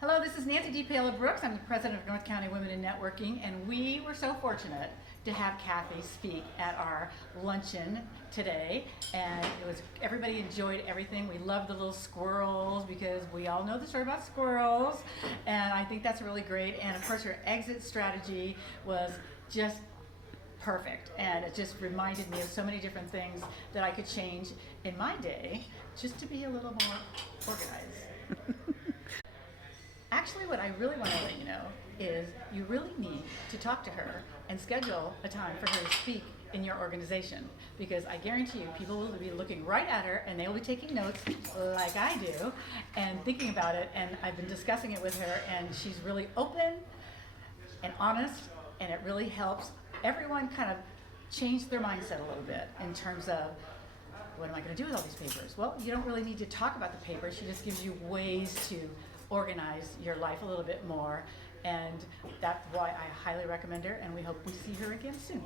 Hello, this is Nancy DePaola-Brooks. I'm the president of North County Women in Networking, and we were so fortunate to have Kathi speak at our luncheon today. And everybody enjoyed everything. We loved the little squirrels because we all know the story about squirrels, and I think that's really great. And of course, her exit strategy was just perfect, and it just reminded me of so many different things that I could change in my day just to be a little more organized. Actually, what I really want to let you know is you really need to talk to her and schedule a time for her to speak in your organization, because I guarantee you people will be looking right at her and they will be taking notes like I do and thinking about it, and I've been discussing it with her, and she's really open and honest, and it really helps everyone kind of change their mindset a little bit in terms of, what am I going to do with all these papers? Well, you don't really need to talk about the papers. She just gives you ways to organize your life a little bit more, and that's why I highly recommend her, and we hope we see her again soon.